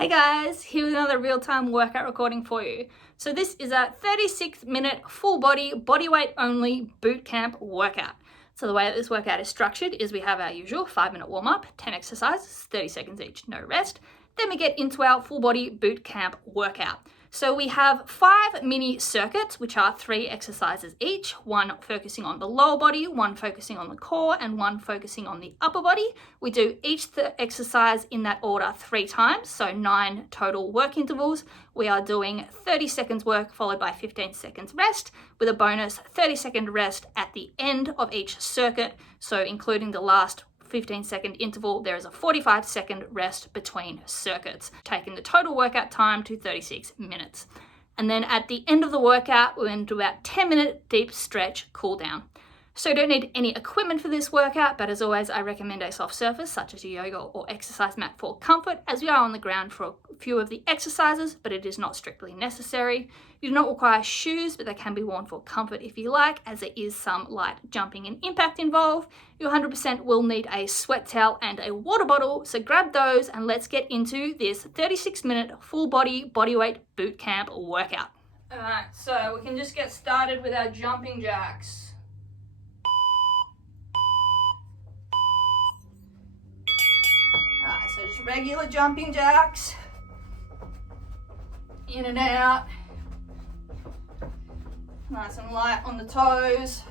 Hey guys, here's another real-time workout recording for you. So this is a 36-minute full body, body weight only boot camp workout. So the way that this workout is structured is we have our usual 5-minute warm-up, 10 exercises, 30 seconds each, no rest. Then we get into our full body boot camp workout. So we have 5 mini circuits, which are 3 exercises each, one focusing on the lower body, one focusing on the core, and one focusing on the upper body. We do each exercise in that order 3 times, so 9 total work intervals. We are doing 30 seconds work followed by 15 seconds rest, with a bonus 30-second rest at the end of each circuit. So including the last 15-second interval, there is a 45-second rest between circuits, taking the total workout time to 36 minutes. And then at the end of the workout, we're going to do about 10-minute deep stretch cool down. So you don't need any equipment for this workout, but as always, I recommend a soft surface such as a yoga or exercise mat for comfort, as we are on the ground for a few of the exercises, but it is not strictly necessary. You do not require shoes, but they can be worn for comfort if you like, as there is some light jumping and impact involved. You 100% will need a sweat towel and a water bottle, so grab those and let's get into this 36-minute full body, body weight boot camp workout. All right, so we can just get started with our jumping jacks. So just regular jumping jacks, in and out, nice and light on the toes,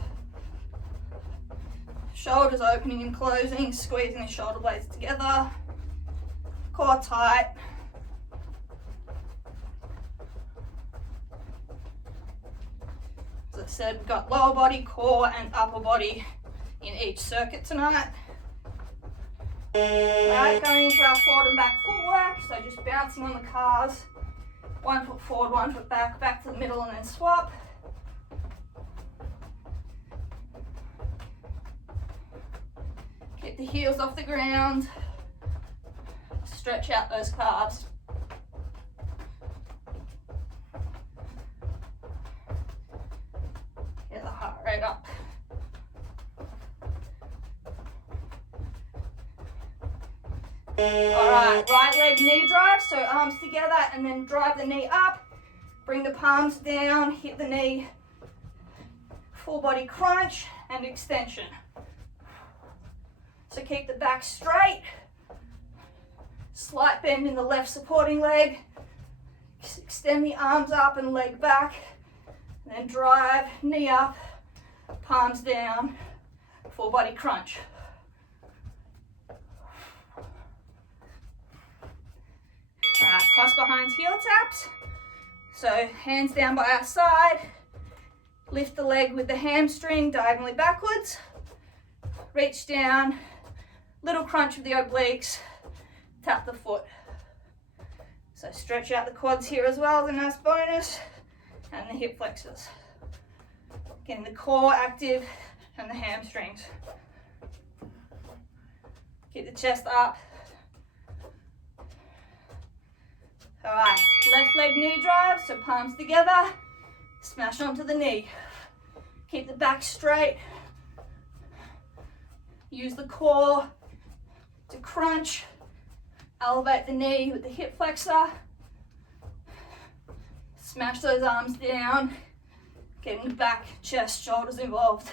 shoulders opening and closing, squeezing the shoulder blades together, core tight. As I said, we've got lower body, core and upper body in each circuit tonight. Alright, going into our forward and back footwork, so just bouncing on the calves, 1 foot forward, 1 foot back, back to the middle and then swap. Keep the heels off the ground, stretch out those calves. Get the heart rate up. Alright, right leg knee drive, so arms together and then drive the knee up, bring the palms down, hit the knee, full body crunch and extension. So keep the back straight, slight bend in the left supporting leg, extend the arms up and leg back, and then drive, knee up, palms down, full body crunch. Cross behind heel taps. So hands down by our side. Lift the leg with the hamstring diagonally backwards. Reach down. Little crunch with the obliques. Tap the foot. So stretch out the quads here as well as a nice bonus. And the hip flexors. Getting the core active and the hamstrings. Keep the chest up. All right, left leg knee drive, so palms together, smash onto the knee. Keep the back straight. Use the core to crunch. Elevate the knee with the hip flexor. Smash those arms down. Getting the back, chest, shoulders involved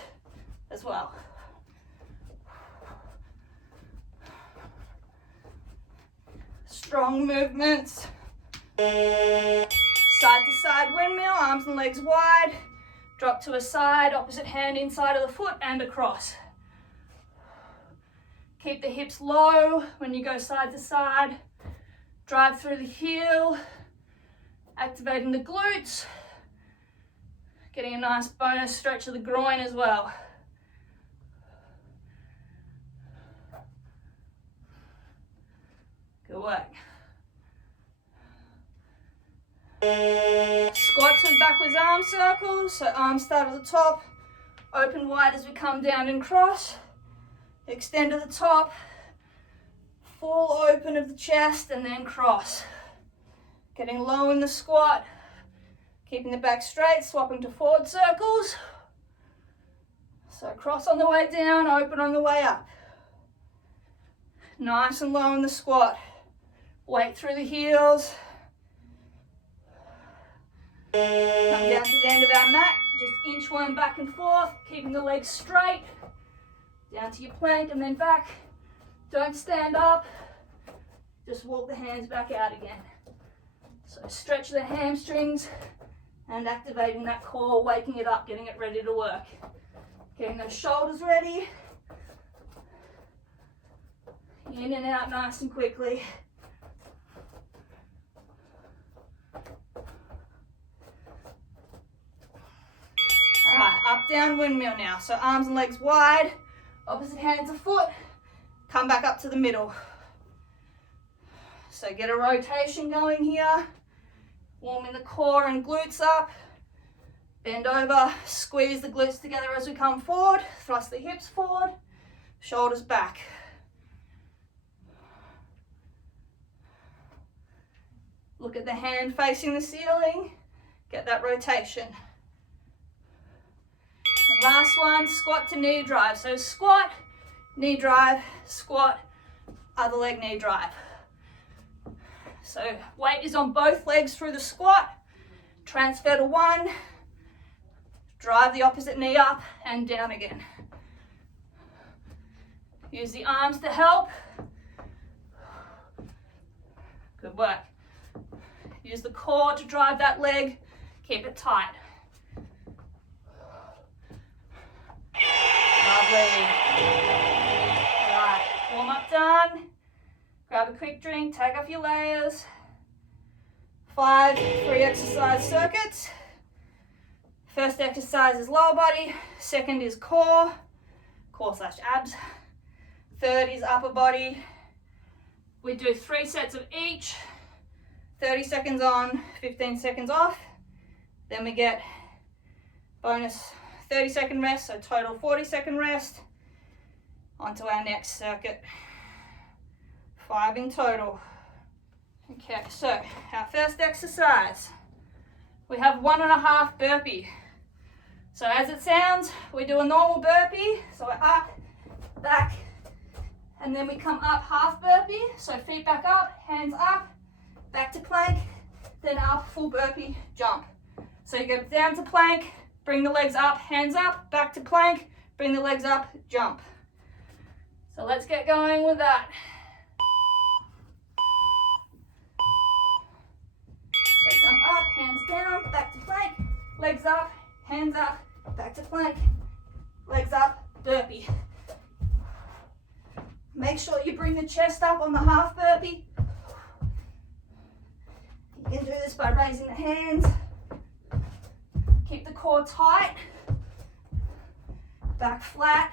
as well. Strong movements. Side to side windmill, arms and legs wide. Drop to a side, opposite hand inside of the foot and across. Keep the hips low when you go side to side. Drive through the heel, activating the glutes. Getting a nice bonus stretch of the groin as well. Good work. Squats with backwards arm circles, so arms start at the top, open wide as we come down and cross, extend to the top, full open of the chest and then cross. Getting low in the squat, keeping the back straight, swapping to forward circles. So cross on the way down, open on the way up. Nice and low in the squat. Weight through the heels. Come down to the end of our mat, just inchworm back and forth, keeping the legs straight. Down to your plank and then back. Don't stand up. Just walk the hands back out again. So stretch the hamstrings and activating that core, waking it up, getting it ready to work. Getting those shoulders ready. In and out nice and quickly. Alright, up, down, windmill now. So arms and legs wide, opposite hands a foot, come back up to the middle. So get a rotation going here, warming the core and glutes up. Bend over, squeeze the glutes together as we come forward, thrust the hips forward, shoulders back. Look at the hand facing the ceiling, get that rotation. And last one, squat to knee drive. So squat, knee drive, squat, other leg knee drive. So weight is on both legs through the squat, transfer to one, drive the opposite knee up and down again. Use the arms to help. Good work. Use the core to drive that leg, keep it tight. Lovely. All right, warm up done. Grab a quick drink, take off your layers. 5 free exercise circuits. First exercise is lower body, second is core slash abs. Third is upper body. We do 3 sets of each, 30 seconds on, 15 seconds off. Then we get bonus 30-second rest, so total 40-second rest. Onto our next circuit. 5 in total. Okay, so our first exercise, we have 1.5 burpee. So as it sounds, we do a normal burpee. So we're up, back, and then we come up half burpee. So feet back up, hands up, back to plank, then up, full burpee, jump. So you go down to plank, bring the legs up, hands up, back to plank, bring the legs up, jump. So let's get going with that. So jump up, hands down, back to plank, legs up, hands up, back to plank, legs up, burpee. Make sure you bring the chest up on the half burpee. You can do this by raising the hands. Keep the core tight. Back flat.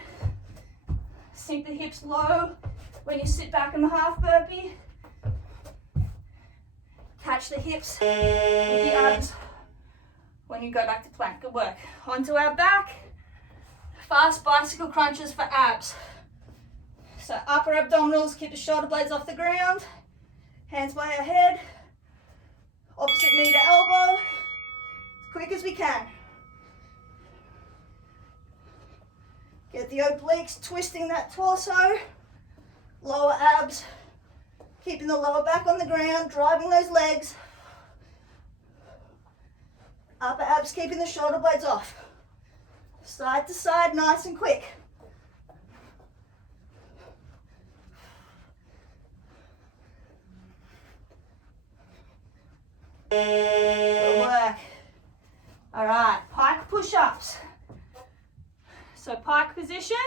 Sink the hips low when you sit back in the half burpee. Catch the hips with the abs when you go back to plank. Good work. Onto our back. Fast bicycle crunches for abs. So upper abdominals, keep the shoulder blades off the ground. Hands by our head. Opposite knee to elbow. As quick as we can. Get the obliques twisting that torso. Lower abs. Keeping the lower back on the ground, driving those legs. Upper abs keeping the shoulder blades off. Side to side, nice and quick. Good work. All right, pike push-ups. So pike position,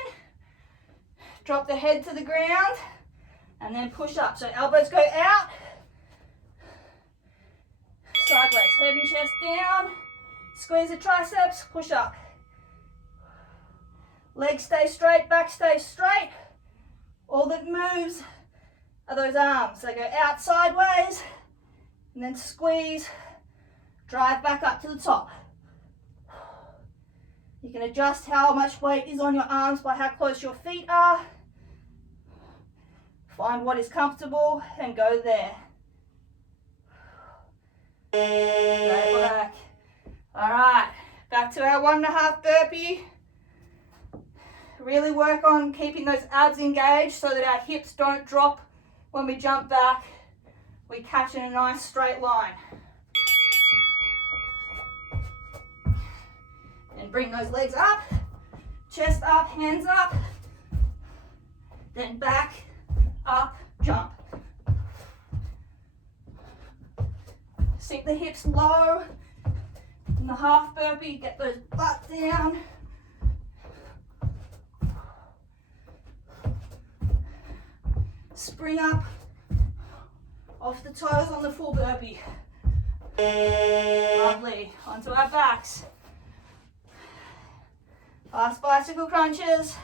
drop the head to the ground, and then push up. So elbows go out, sideways, head and chest down, squeeze the triceps, push up. Legs stay straight, back stays straight. All that moves are those arms. They go out sideways, and then squeeze, drive back up to the top. You can adjust how much weight is on your arms by how close your feet are. Find what is comfortable and go there. Great work. All right, back to our 1.5 burpee. Really work on keeping those abs engaged so that our hips don't drop when we jump back. we catch in a nice straight line. And bring those legs up, chest up, hands up, then back, up, jump. Sink the hips low. In the half burpee, get those butt down. Spring up off the toes on the full burpee. Lovely. Onto our backs. Fast bicycle crunches.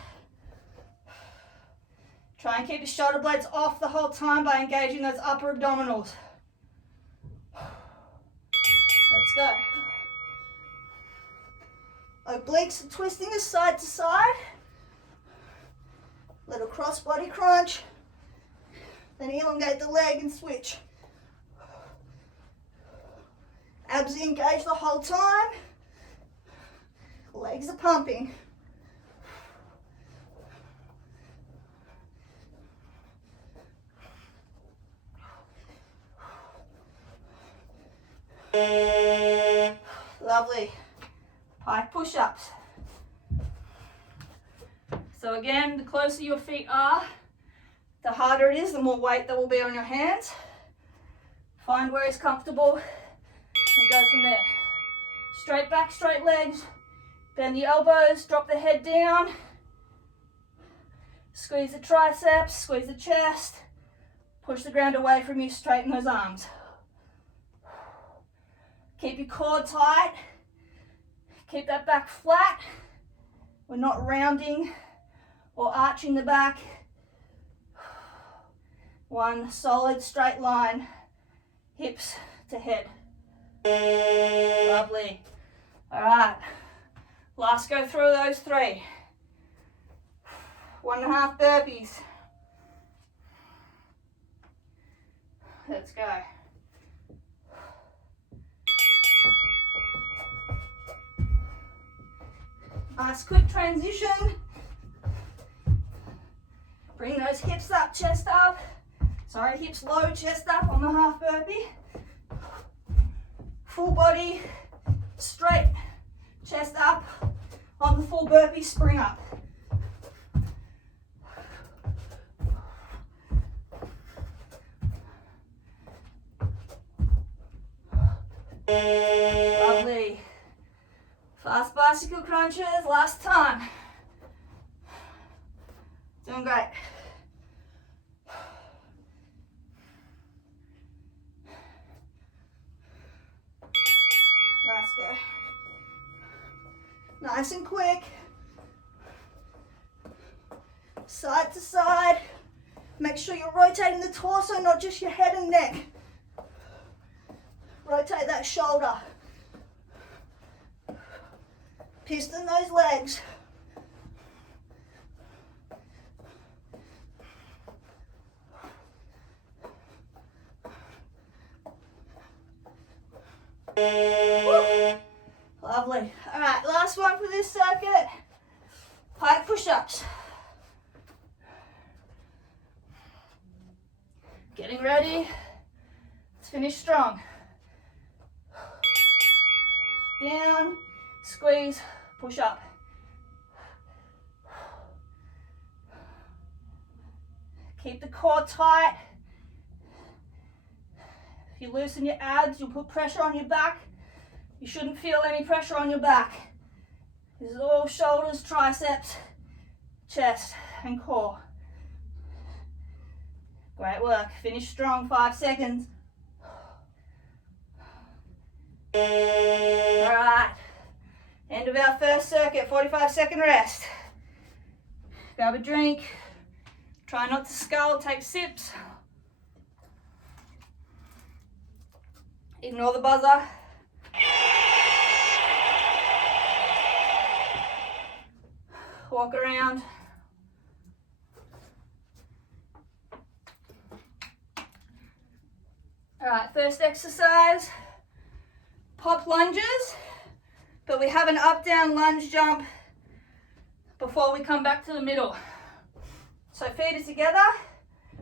Try and keep your shoulder blades off the whole time by engaging those upper abdominals. Let's go. Obliques are twisting us side to side. Little cross body crunch. Then elongate the leg and switch. Abs engaged the whole time. Legs are pumping. Lovely. Pike push-ups. So again, the closer your feet are, the harder it is, the more weight that will be on your hands. Find where it's comfortable and go from there. Straight back, straight legs. Bend the elbows, drop the head down. Squeeze the triceps, squeeze the chest. Push the ground away from you, straighten those arms. Keep your core tight. Keep that back flat. We're not rounding or arching the back. One solid straight line, hips to head. Lovely. All right, last go through those 3. 1.5 burpees. Let's go. Nice quick transition. Bring those hips up, chest up. Sorry, hips low, chest up on the half burpee. Full body, straight, chest up. On the full burpee, spring up. Lovely. Fast bicycle crunches, last time. Doing great. Let's go. Nice and quick. Side to side. Make sure you're rotating the torso, not just your head and neck. Rotate that shoulder. Piston those legs. Woo. Lovely. All right, last one for this circuit. Pike push-ups. Getting ready. Let's finish strong. Down, squeeze, push up. Keep the core tight. If you loosen your abs, you'll put pressure on your back. You shouldn't feel any pressure on your back. This is all shoulders, triceps, chest, and core. Great work. Finish strong, 5 seconds. All right, end of our first circuit, 45-second rest. Grab a drink, try not to scull, take sips. Ignore the buzzer. Walk around. All right, first exercise. Pop lunges, but we have an up-down lunge jump before we come back to the middle. So feet are together,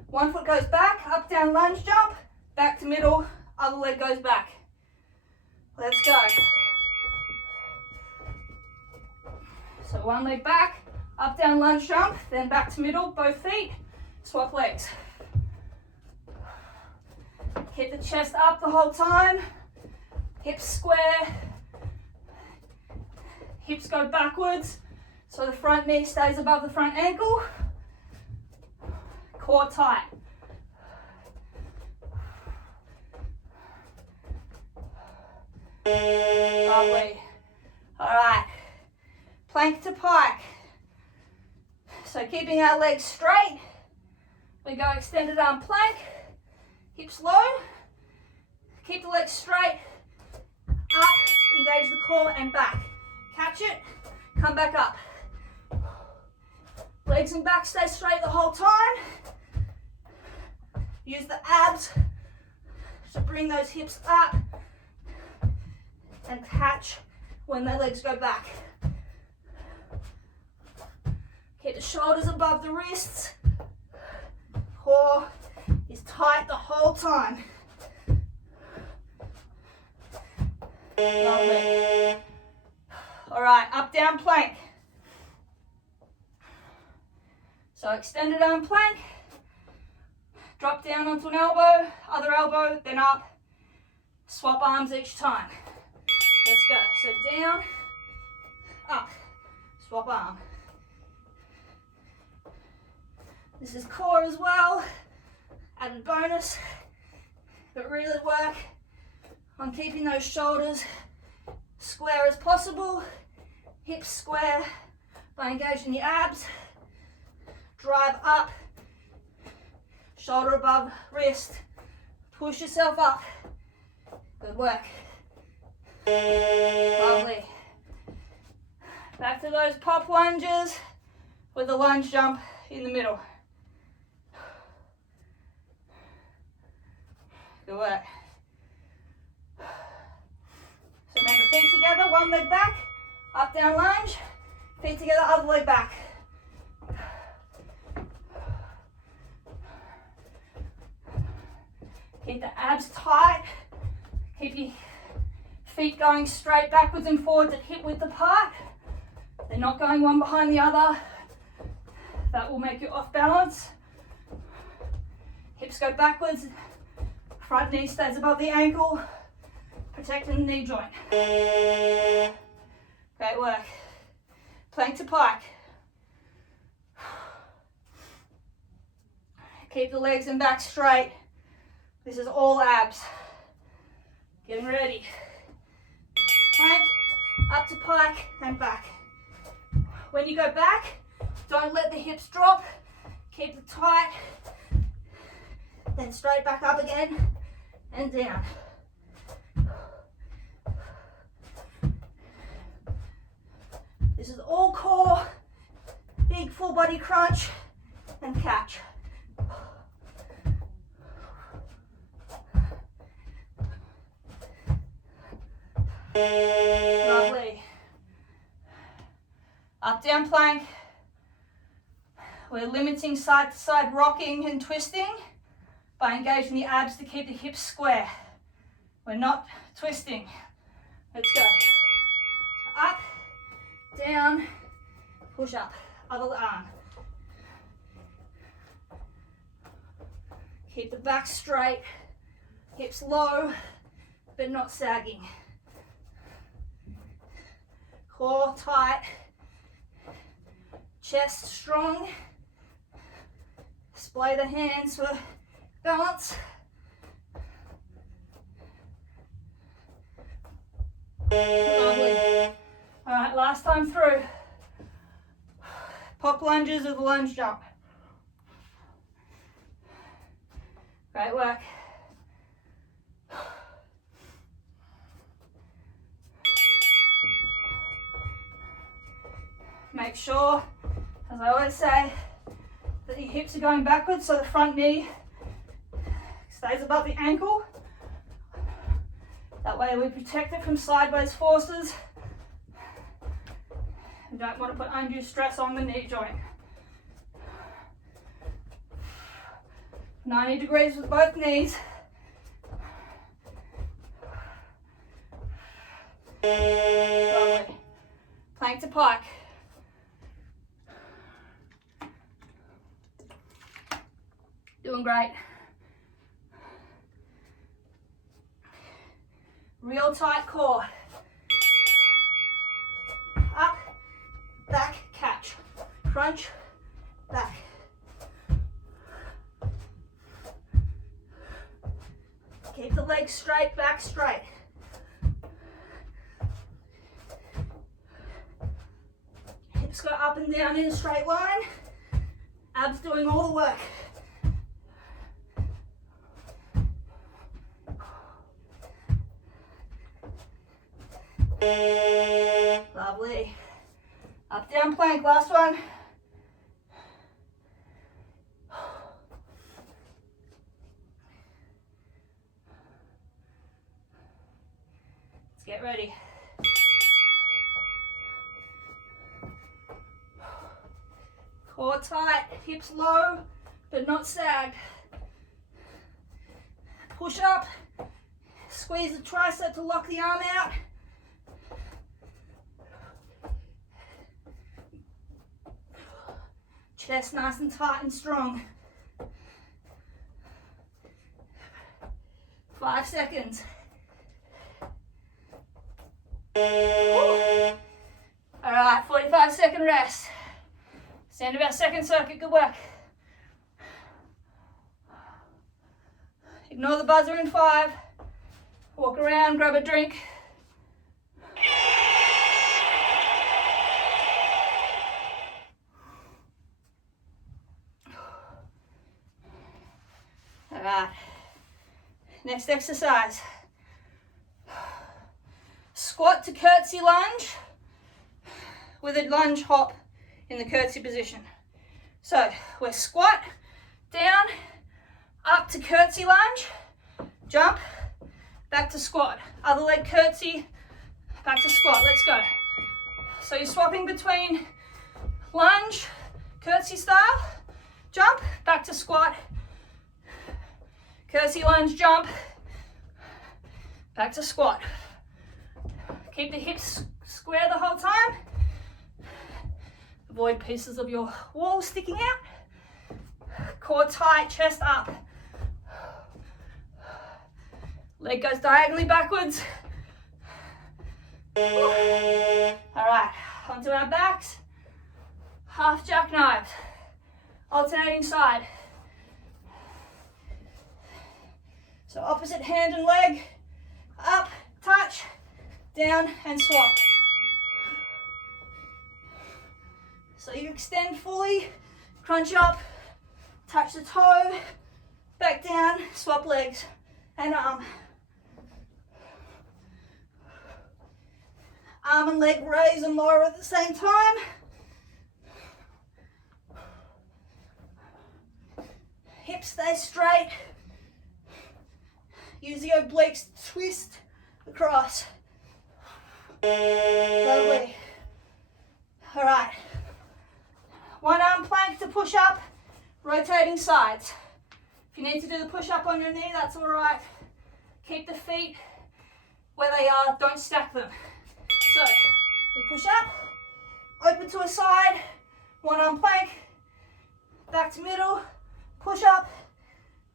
one foot goes back, up-down lunge jump, back to middle, other leg goes back. Let's go. So one leg back, up, down, lunge, jump, then back to middle, both feet, swap legs. Keep the chest up the whole time, hips square, hips go backwards, so the front knee stays above the front ankle, core tight. Lovely. All right, plank to pike. So keeping our legs straight, we go extended arm plank, hips low, keep the legs straight, up, engage the core and back. Catch it, come back up. Legs and back stay straight the whole time. Use the abs to bring those hips up and catch when the legs go back. Keep the shoulders above the wrists. Core is tight the whole time. Lovely. All right, up, down plank. So extended arm plank. Drop down onto an elbow, other elbow, then up. Swap arms each time. Let's go. So down, up, swap arm. This is core as well, added bonus, but really work on keeping those shoulders square as possible, hips square by engaging the abs, drive up, shoulder above wrist, push yourself up, good work. Lovely. Back to those pop lunges with a lunge jump in the middle. Good work. So remember, feet together, one leg back, up, down, lunge, feet together, other leg back. Keep the abs tight, keep your feet going straight backwards and forwards at hip width apart. They're not going one behind the other. That will make you off balance. Hips go backwards, front knee stays above the ankle, protecting the knee joint. Great work. Plank to pike. Keep the legs and back straight. This is all abs. Getting ready. Plank, up to pike and back. When you go back, don't let the hips drop. Keep it tight. Then straight back up again and down. This is all core, big full body crunch and catch. Lovely. Up, down plank. We're limiting side to side rocking and twisting by engaging the abs to keep the hips square. We're not twisting. Let's go. Up, down, push up, other arm. Keep the back straight, hips low, but not sagging. Core tight, chest strong. Display the hands for balance. Lovely. All right, last time through. Pop lunges with a lunge jump. Great work. Make sure, as I always say, that your hips are going backwards so the front knee stays above the ankle. That way we protect it from sideways forces. We don't want to put undue stress on the knee joint. 90 degrees with both knees. Lovely. Plank to pike. Doing great. Real tight core. Up, back, catch. Crunch, back. Keep the legs straight, back straight. Hips go up and down in a straight line. Abs doing all the work. Lovely. Up, down plank, last one. Let's get ready. Core tight, hips low, but not sagged. Push up, squeeze the tricep to lock the arm out. Chest nice and tight and strong. 5 seconds. All right, 45-second rest. Stand of our second circuit, good work. Ignore the buzzer in 5. Walk around, grab a drink. All right, next exercise. Squat to curtsy lunge with a lunge hop in the curtsy position. So we're squat, down, up to curtsy lunge, jump, back to squat. Other leg curtsy, back to squat. Let's go. So you're swapping between lunge, curtsy style, jump, back to squat, curtsy lunge, jump, back to squat. Keep the hips square the whole time. Avoid pieces of your wall sticking out. Core tight, chest up. Leg goes diagonally backwards. All right, onto our backs. Half jackknife. Alternating side. So opposite hand and leg. Up, touch, down and swap. So you extend fully, crunch up, touch the toe, back down, swap legs and arm. Arm and leg raise and lower at the same time. Hips stay straight. Use the obliques to twist across. Lovely. All right. One arm plank to push up, rotating sides. If you need to do the push up on your knee, that's all right. Keep the feet where they are, don't stack them. So, we push up, open to a side, one arm plank, back to middle, push up,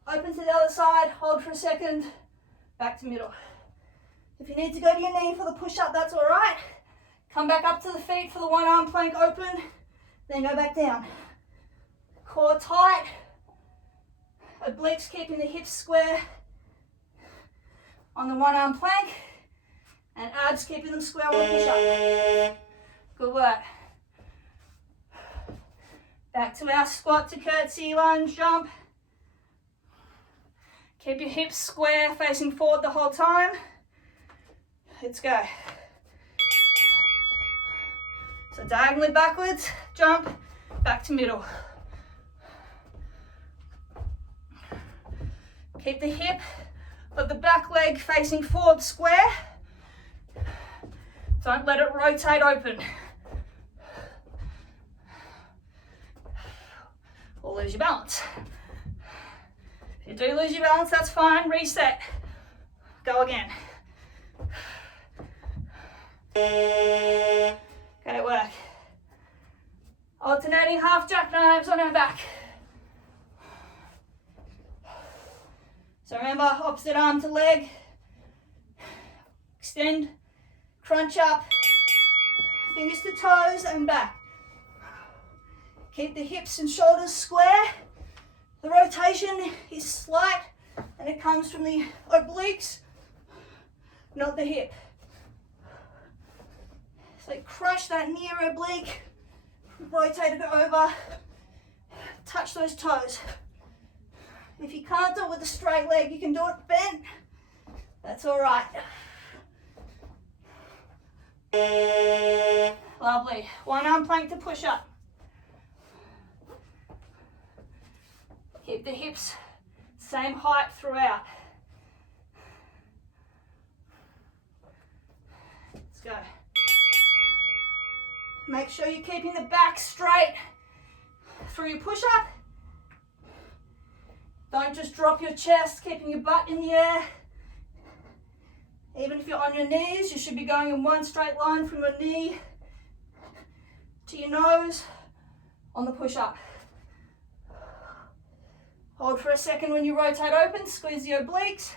open to the other side, hold for a second, back to middle. If you need to go to your knee for the push up, that's all right. Come back up to the feet for the one arm plank open, then go back down. Core tight, obliques keeping the hips square on the one arm plank, and abs keeping them square on the push up. Good work. Back to our squat to curtsy lunge jump. Keep your hips square, facing forward the whole time. Let's go. So diagonally backwards, jump, back to middle. Keep the hip of the back leg facing forward square. Don't let it rotate open. Or lose your balance. If you do lose your balance, that's fine. Reset. Go again. Great work. Alternating half jackknives on our back. So remember, opposite arm to leg. Extend, crunch up, fingers to toes and back. Keep the hips and shoulders square. The rotation is slight and it comes from the obliques, not the hip. So crush that near oblique, rotate it over, touch those toes. If you can't do it with a straight leg, you can do it bent. That's all right. Lovely. One arm plank to push up. Keep the hips same height throughout. Let's go. Make sure you're keeping the back straight through your push-up. Don't just drop your chest, keeping your butt in the air. Even if you're on your knees, you should be going in one straight line from your knee to your nose on the push-up. Hold for a second when you rotate open, squeeze the obliques,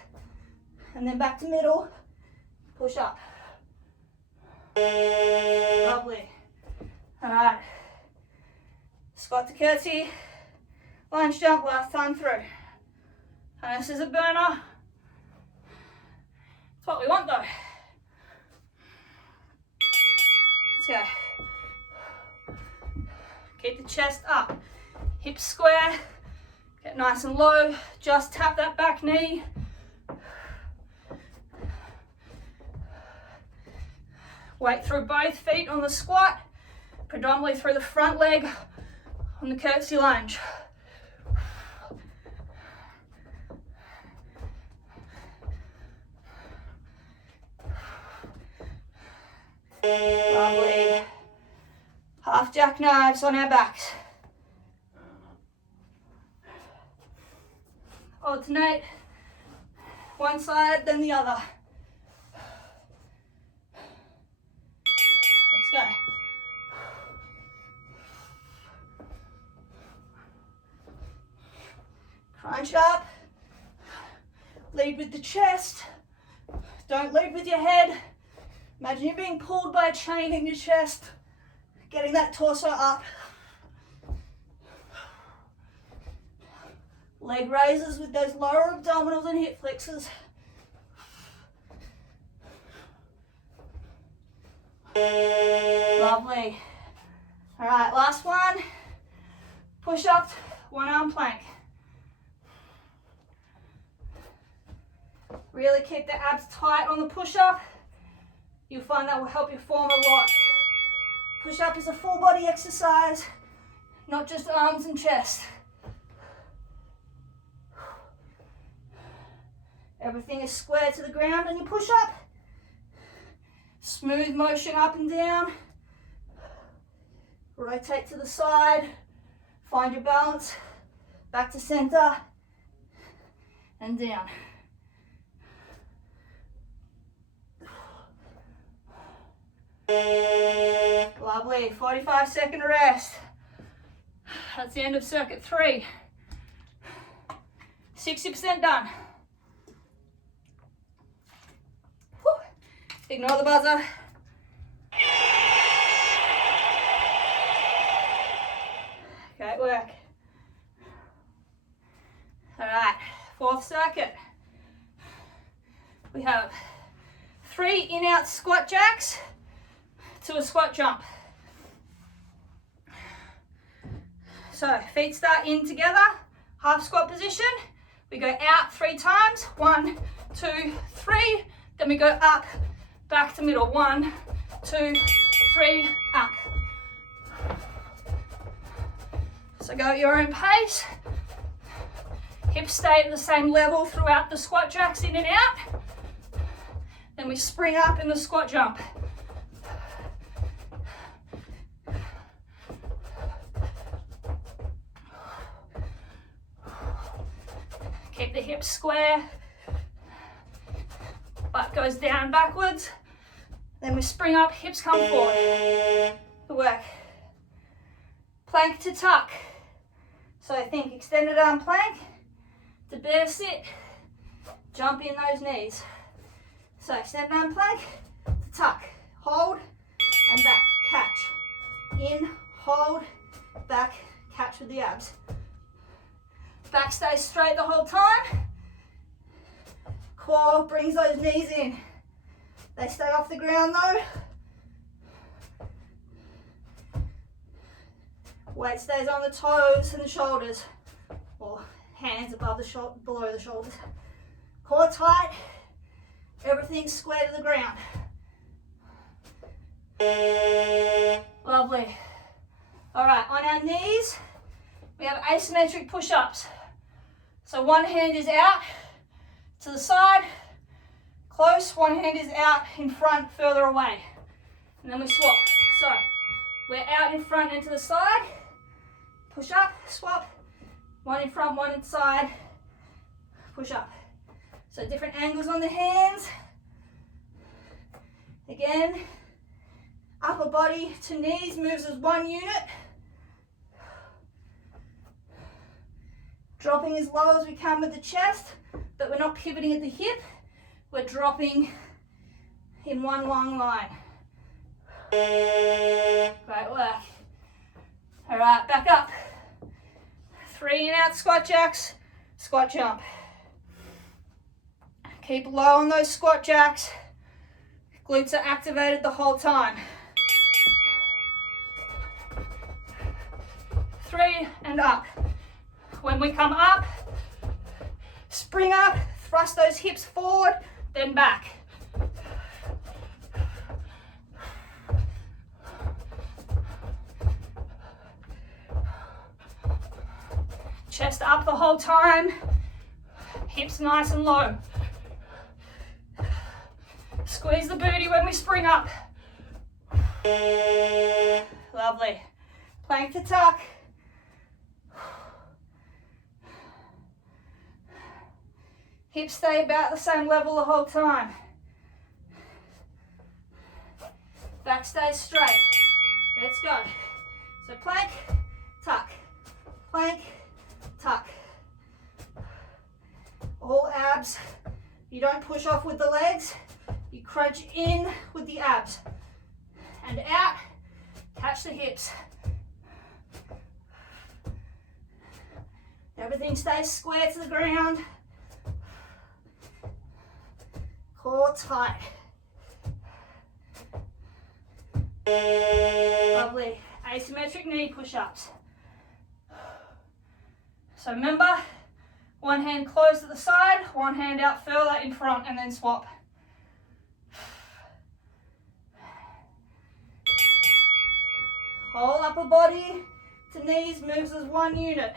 and then back to middle, push up. Lovely. All right. Squat to curtsy, lunge jump, last time through. And this is a burner. That's what we want though. Let's go. Keep the chest up, hips square. Get nice and low, just tap that back knee. Weight through both feet on the squat, predominantly through the front leg on the curtsy lunge. Lovely. Half jackknives on our backs. Alternate one side, then the other. Let's go. Crunch up. Lead with the chest. Don't lead with your head. Imagine you're being pulled by a chain in your chest. Getting that torso up. Leg raises with those lower abdominals and hip flexors. Lovely. All right, last one. Push up, one arm plank. Really keep the abs tight on the push up. You'll find that will help you form a lot. Push up is a full body exercise, not just arms and chest. Everything is square to the ground and you push up. Smooth motion up and down. Rotate to the side. Find your balance. Back to center. And down. Lovely. 45-second rest. That's the end of circuit 3. 60% done. Ignore the buzzer. Great work. All right, 4th circuit. We have 3 in-out squat jacks to a squat jump. So feet start in together, half squat position. We go out 3 times, 1, 2, 3. Then we go up, back to middle, 1, 2, 3, up. So go at your own pace. Hips stay at the same level throughout the squat jacks, in and out. Then we spring up in the squat jump. Keep the hips square. Butt goes down backwards Then we spring up, hips come forward. Good work. Plank to tuck. So I think extended arm plank to bear sit. Jump in those knees. So extended arm plank to tuck. Hold and back. Catch. In, hold, back, catch with the abs. Back stays straight the whole time. Core brings those knees in. They stay off the ground though. Weight stays on the toes and the shoulders, or hands above the below the shoulders. Core tight, everything square to the ground. Lovely. All right, on our knees, we have asymmetric push-ups. So one hand is out to the side, close, one hand is out in front, further away. And then we swap. So we're out in front and to the side, push up, swap, one in front, one inside, push up. So different angles on the hands. Again, upper body to knees moves as one unit. Dropping as low as we can with the chest, but we're not pivoting at the hip. We're dropping in one long line. Great work. All right, back up. 3 and out squat jacks, squat jump. Keep low on those squat jacks. Glutes are activated the whole time. 3 and up. When we come up, spring up, thrust those hips forward, then back. Chest up the whole time, hips nice and low. Squeeze the booty when we spring up. Lovely. Plank to tuck. Hips stay about the same level the whole time. Back stays straight. Let's go. So plank, tuck, plank, tuck. All abs. You don't push off with the legs. You crunch in with the abs. And out, catch the hips. Everything stays square to the ground. Core tight. Lovely. Asymmetric knee push-ups. So remember, one hand closed at the side, one hand out further in front, and then swap. Whole upper body to knees moves as one unit.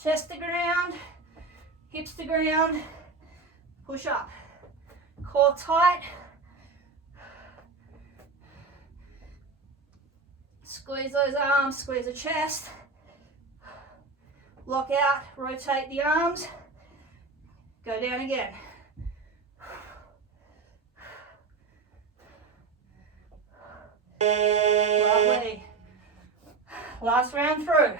Chest to ground, hips to ground, push up. Core tight. Squeeze those arms, squeeze the chest. Lock out, rotate the arms. Go down again. Lovely. Last round through.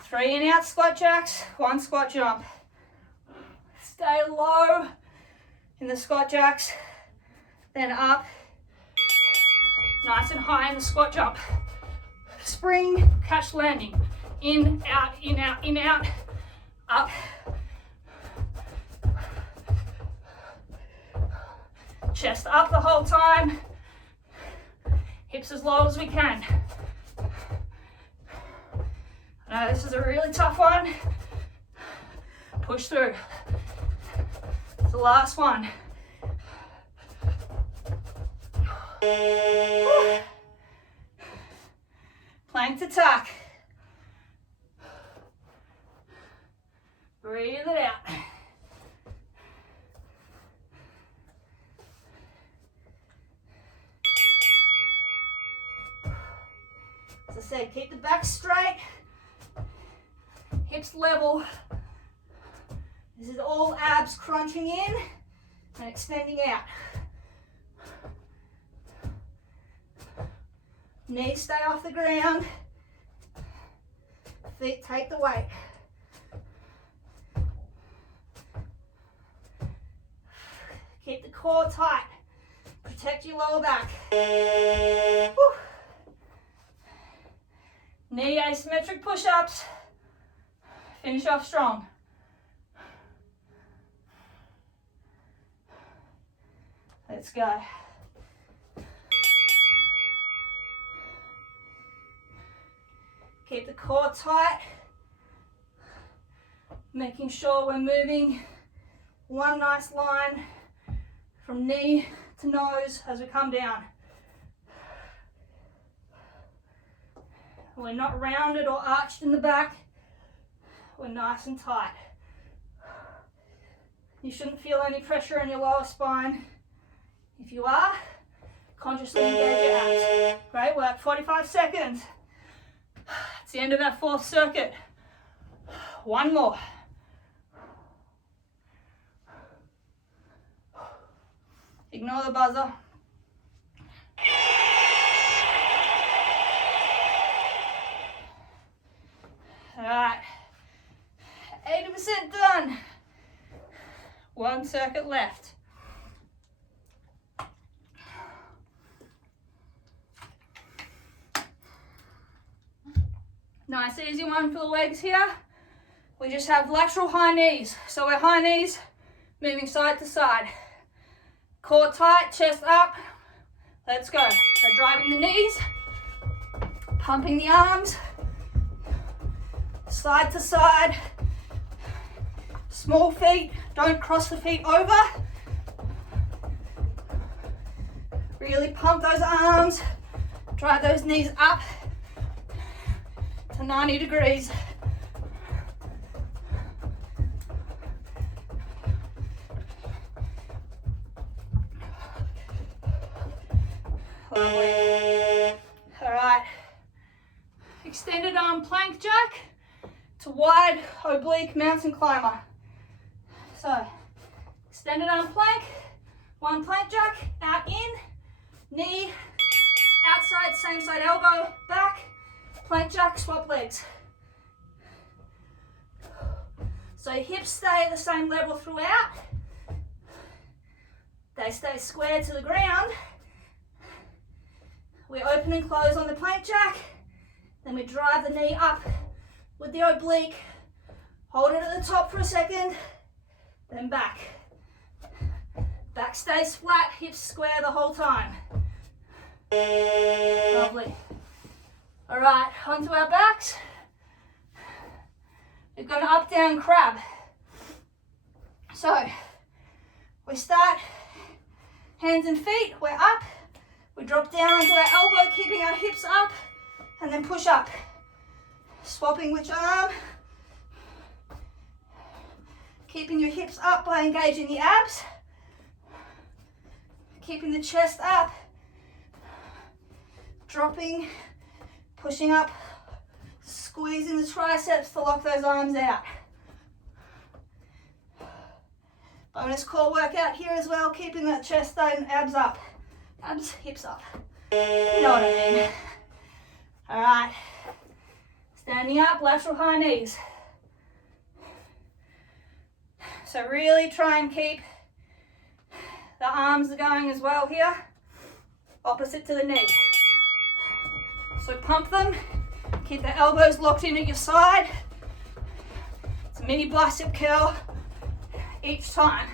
3 and out squat jacks, 1 squat jump. Stay low in the squat jacks, then up. Nice and high in the squat jump. Spring, catch landing. In, out, in, out, in, out, up. Chest up the whole time. Hips as low as we can. I know this is a really tough one. Push through. It's the last one. Plank to tuck. Breathe it out. As I said, keep the back straight, hips level. This is all abs crunching in and extending out. Knees stay off the ground. Feet take the weight. Keep the core tight. Protect your lower back. Woo. Knee asymmetric push-ups. Finish off strong. Let's go. Keep the core tight. Making sure we're moving one nice line from knee to nose as we come down. We're not rounded or arched in the back. We're nice and tight. You shouldn't feel any pressure in your lower spine. If you are, consciously engage your abs. Great work, 45 seconds. It's the end of our 4th circuit. One more. Ignore the buzzer. All right, 80% done. 1 circuit left. Nice easy one for the legs here. We just have lateral high knees. So we're high knees, moving side to side. Core tight, chest up. Let's go. So driving the knees, pumping the arms, side to side. Small feet, don't cross the feet over. Really pump those arms, drive those knees up to 90 degrees. Lovely. All right. Extended arm plank jack to wide oblique mountain climber. So, extended arm plank, 1 plank jack, out in, knee, outside, same side elbow, back, plank jack, swap legs. So hips stay at the same level throughout. They stay square to the ground. We open and close on the plank jack. Then we drive the knee up with the oblique. Hold it at the top for a second. Then back. Back stays flat, hips square the whole time. Lovely. All right, onto our backs. We're going to up, down, crab. So, we start hands and feet, we're up. We drop down onto our elbow, keeping our hips up, and then push up. Swapping which arm. Keeping your hips up by engaging the abs. Keeping the chest up. Dropping, pushing up, squeezing the triceps to lock those arms out. Bonus core workout here as well, keeping that chest and abs up. Abs, hips up. You know what I mean. All right. Standing up, lateral high knees. So really try and keep the arms going as well here. Opposite to the knee. So pump them. Keep the elbows locked in at your side. It's a mini bicep curl each time.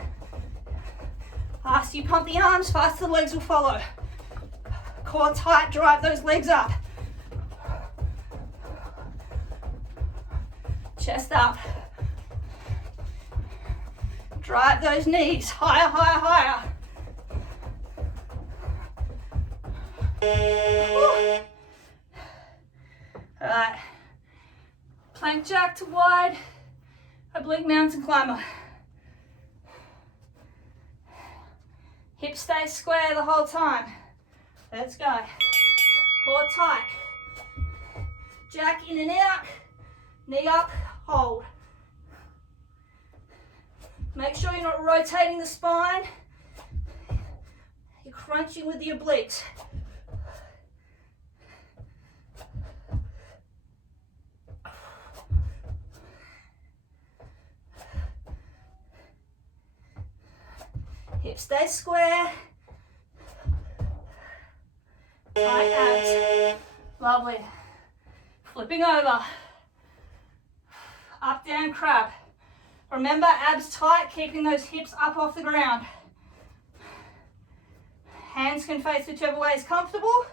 Faster you pump the arms, faster the legs will follow. Core tight, drive those legs up. Chest up. Drive those knees higher, higher, higher. Woo. All right. Plank jack to wide, oblique mountain climber. Hips stay square the whole time. Let's go. Core tight. Jack in and out. Knee up, hold. Make sure you're not rotating the spine. You're crunching with the obliques. Hips stay square. Tight abs. Lovely. Flipping over. Up, down, crab. Remember, abs tight, keeping those hips up off the ground. Hands can face whichever way is comfortable.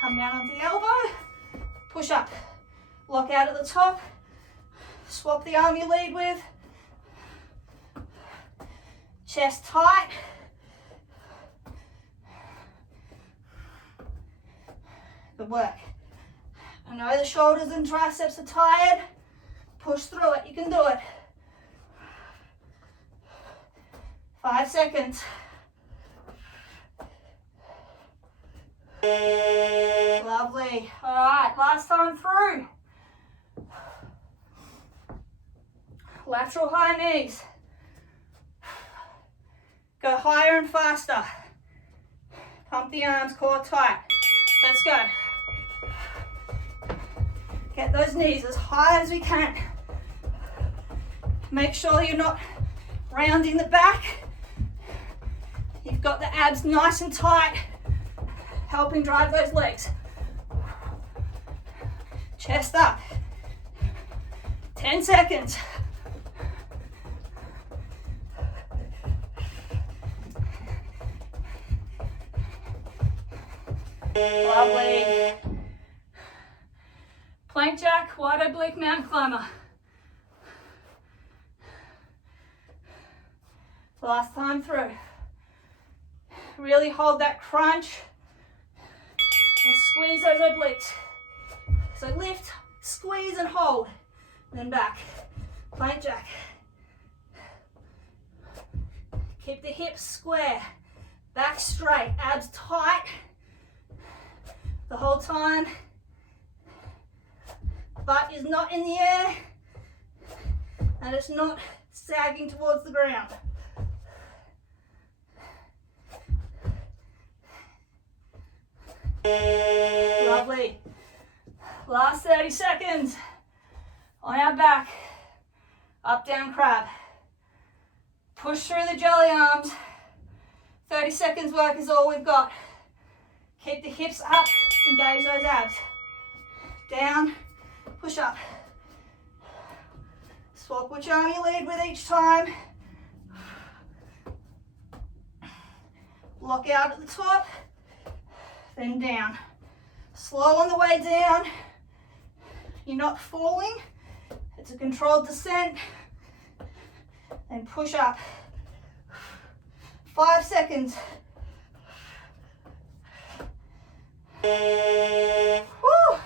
Come down onto the elbow. Push up. Lock out at the top. Swap the arm you lead with. Chest tight. Good work. I know the shoulders and triceps are tired. Push through it. You can do it. 5 seconds. Lovely. All right, last time through. Lateral high knees. Go higher and faster. Pump the arms, core tight. Let's go. Get those knees as high as we can. Make sure you're not rounding the back. You've got the abs nice and tight, helping drive those legs. Chest up. 10 seconds. Lovely. Plank jack, wide oblique mountain climber. Last time through. Really hold that crunch and squeeze those obliques. So lift, squeeze and hold. Then back. Plank jack. Keep the hips square. Back straight, abs tight the whole time. Butt is not in the air and it's not sagging towards the ground. Lovely. Last 30 seconds. On our back. Up, down, crab. Push through the jelly arms. 30 seconds work is all we've got. Keep the hips up. Engage those abs. Down. Push up. Swap which arm you lead with each time. Lock out at the top. Then down. Slow on the way down. You're not falling. It's a controlled descent. Then push up. 5 seconds. Woo!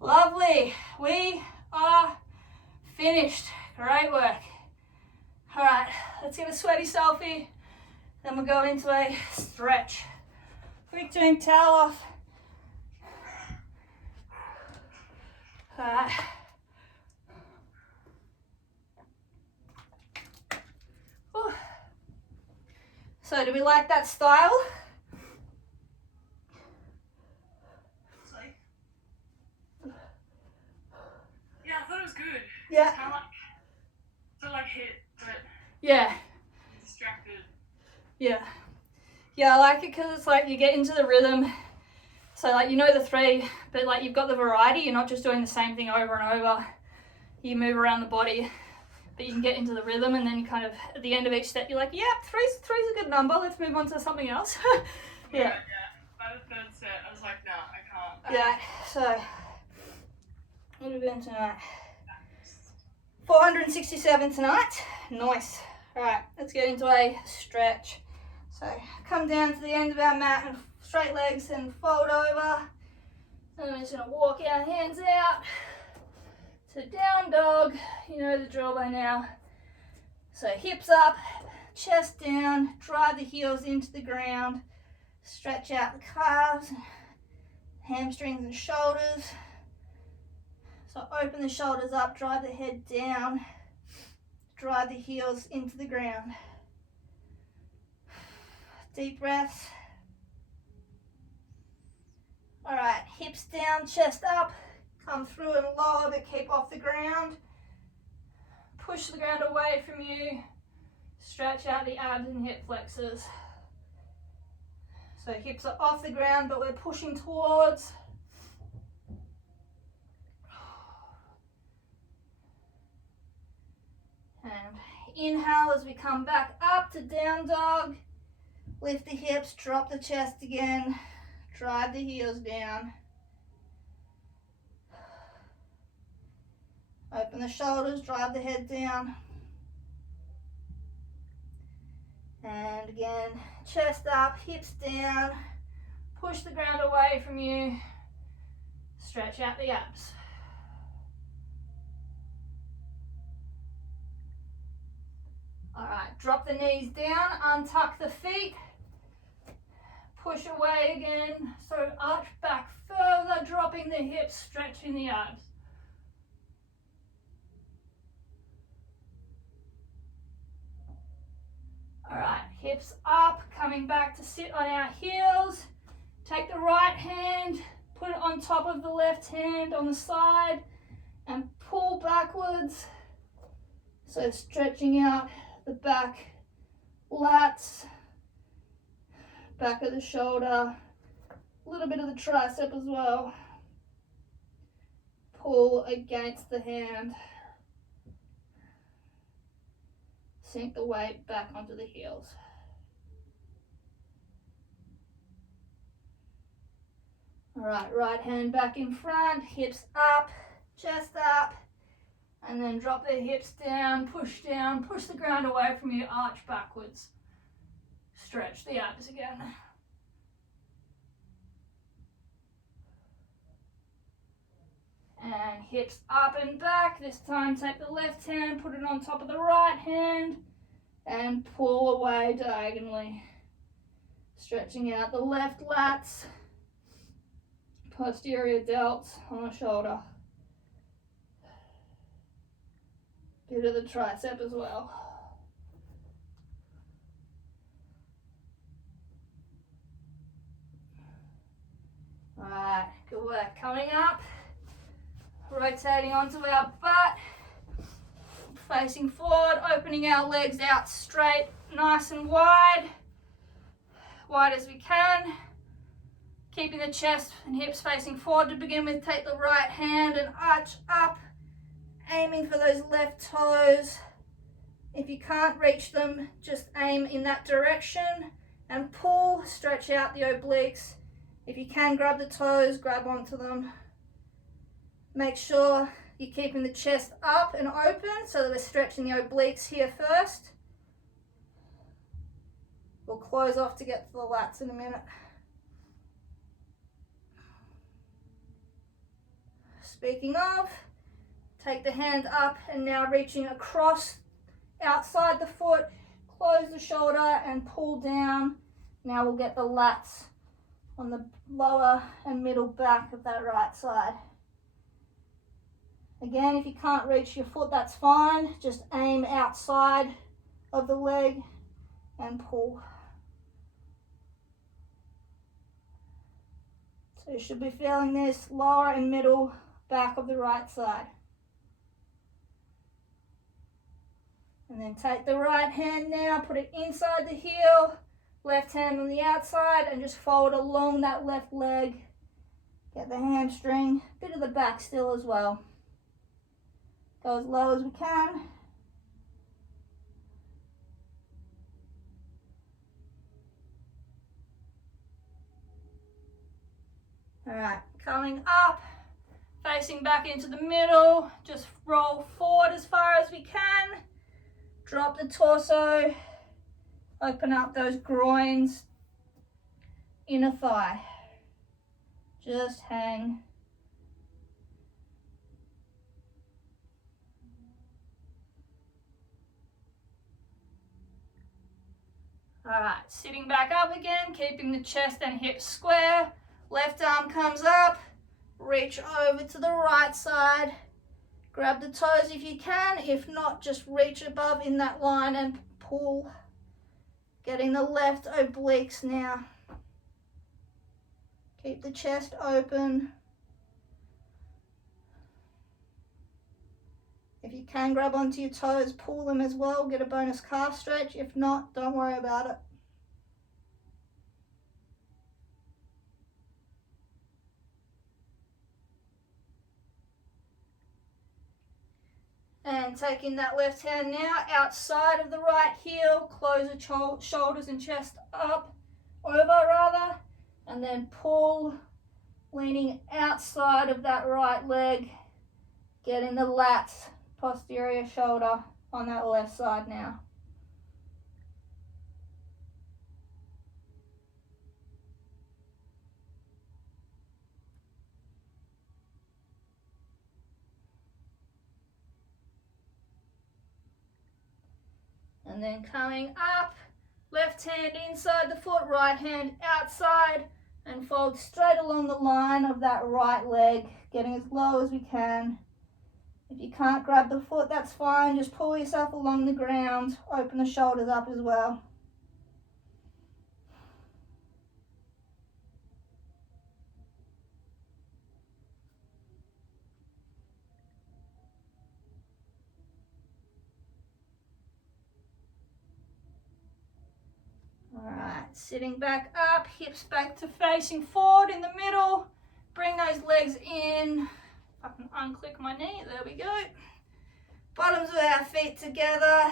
Lovely. We are finished. Great work. All right, let's get a sweaty selfie. Then we'll go into a stretch. Quick doing towel off. All right. Whew. So do we like that style? Yeah, I thought it was good. Yeah. It's kind of like hit, but Yeah. distracted. Yeah. Yeah, I like it because it's like you get into the rhythm. So like you know the three, but like you've got the variety. You're not just doing the same thing over and over. You move around the body, but you can get into the rhythm, and then you kind of at the end of each step you're like, yeah, three's a good number. Let's move on to something else. Yeah. By the third set, I was like, no, I can't. Yeah. So what are we doing tonight? 467 tonight. Nice. All right, let's get into a stretch. So come down to the end of our mat and straight legs and fold over. And I'm just gonna walk our hands out to down dog. You know the drill by now. So hips up, chest down, drive the heels into the ground, stretch out the calves, hamstrings and shoulders. So open the shoulders up, drive the head down, drive the heels into the ground. Deep breaths. All right, hips down, chest up. Come through and lower, but keep off the ground. Push the ground away from you. Stretch out the abs and hip flexors. So hips are off the ground, but we're pushing towards. And inhale as we come back up to down dog. Lift the hips, drop the chest again. Drive the heels down. Open the shoulders, drive the head down. And again, chest up, hips down. Push the ground away from you. Stretch out the abs. All right, drop the knees down, untuck the feet. Push away again, so arch back further, dropping the hips, stretching the abs. All right, hips up, coming back to sit on our heels. Take the right hand, put it on top of the left hand on the side, and pull backwards. So stretching out the back, lats, back of the shoulder, a little bit of the tricep as well. Pull against the hand. Sink the weight back onto the heels. All right, right hand back in front, hips up, chest up, and then drop the hips down, push the ground away from you, arch backwards. Stretch the abs again. And hips up and back. This time take the left hand, put it on top of the right hand, and pull away diagonally. Stretching out the left lats, posterior delts on the shoulder. Bit of the tricep as well. Alright, good work. Coming up, rotating onto our butt, facing forward, opening our legs out straight, nice and wide as we can. Keeping the chest and hips facing forward to begin with. Take the right hand and arch up, aiming for those left toes. If you can't reach them, just aim in that direction and pull, stretch out the obliques. If you can grab the toes, grab onto them. Make sure you're keeping the chest up and open so that we're stretching the obliques here first. We'll close off to get to the lats in a minute. Speaking of, take the hand up and now reaching across outside the foot, close the shoulder and pull down. Now we'll get the lats on the lower and middle back of that right side. Again, if you can't reach your foot, that's fine. Just aim outside of the leg and pull. So you should be feeling this lower and middle back of the right side. And then take the right hand now, put it inside the heel, left hand on the outside, and just fold along that left leg. Get the hamstring, bit of the back still as well. Go as low as we can. All right, coming up, facing back into the middle, just roll forward as far as we can. Drop the torso, open up those groins, inner thigh. Just hang. All right, sitting back up again, keeping the chest and hips square. Left arm comes up, reach over to the right side. Grab the toes if you can. If not, just reach above in that line and pull. Getting the left obliques now. Keep the chest open. If you can grab onto your toes, pull them as well, get a bonus calf stretch. If not, don't worry about it. And taking that left hand now outside of the right heel, close the shoulders and chest up, over rather, and then pull, leaning outside of that right leg, getting the lats, posterior shoulder on that left side now. And then coming up, left hand inside the foot, right hand outside, and fold straight along the line of that right leg, getting as low as we can. If you can't grab the foot, that's fine. Just pull yourself along the ground, open the shoulders up as well. Alright, sitting back up, hips back to facing forward in the middle. Bring those legs in. I can unclick my knee, there we go. Bottoms of our feet together.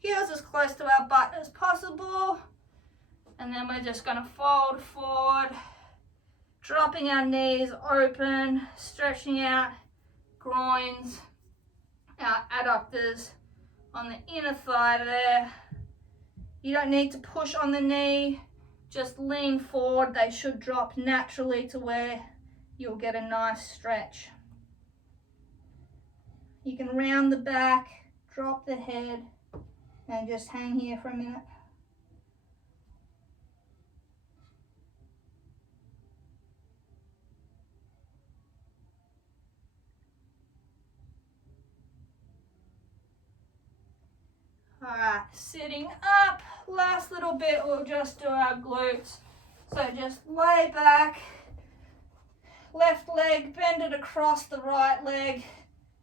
Heels as close to our butt as possible. And then we're just going to fold forward, dropping our knees open, stretching out groins, our adductors on the inner thigh there. You don't need to push on the knee, just lean forward. They should drop naturally to where you'll get a nice stretch. You can round the back, drop the head, and just hang here for a minute. Alright, sitting up, last little bit, we'll just do our glutes. So just lay back, left leg, bend it across the right leg,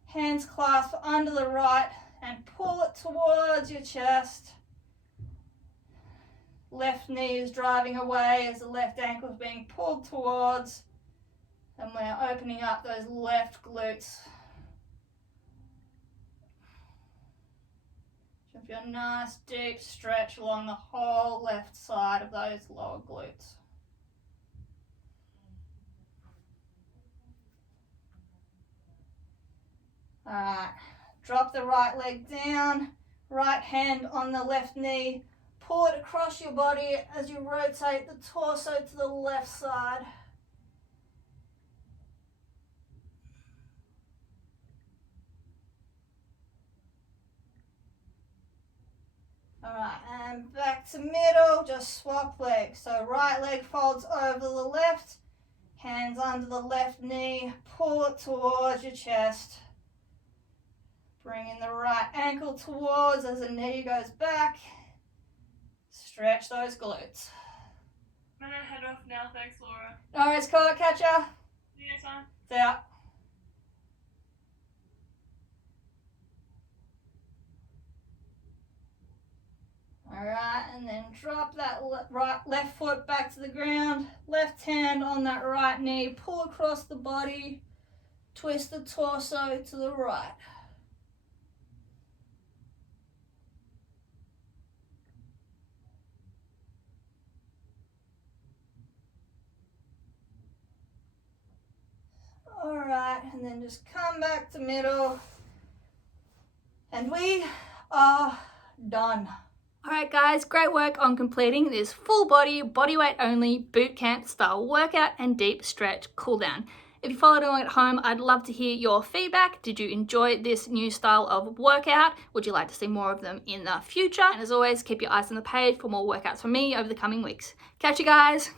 hands clasped under the right, and pull it towards your chest. Left knee is driving away as the left ankle is being pulled towards, and we're opening up those left glutes. Give you a nice deep stretch along the whole left side of those lower glutes. Alright, drop the right leg down, right hand on the left knee, pull it across your body as you rotate the torso to the left side. Alright, and back to middle, just swap legs. So right leg folds over the left, hands under the left knee, pull it towards your chest. Bringing the right ankle towards as the knee goes back. Stretch those glutes. I'm gonna head off now, thanks Laura. No worries, call it, catch ya. See you next time. See ya. Alright, and then drop that left foot back to the ground, left hand on that right knee, pull across the body, twist the torso to the right. Alright, and then just come back to middle, and we are done. Alright guys, great work on completing this full body, bodyweight only boot camp style workout and deep stretch cool down. If you followed along at home, I'd love to hear your feedback. Did you enjoy this new style of workout? Would you like to see more of them in the future? And as always, keep your eyes on the page for more workouts from me over the coming weeks. Catch you guys!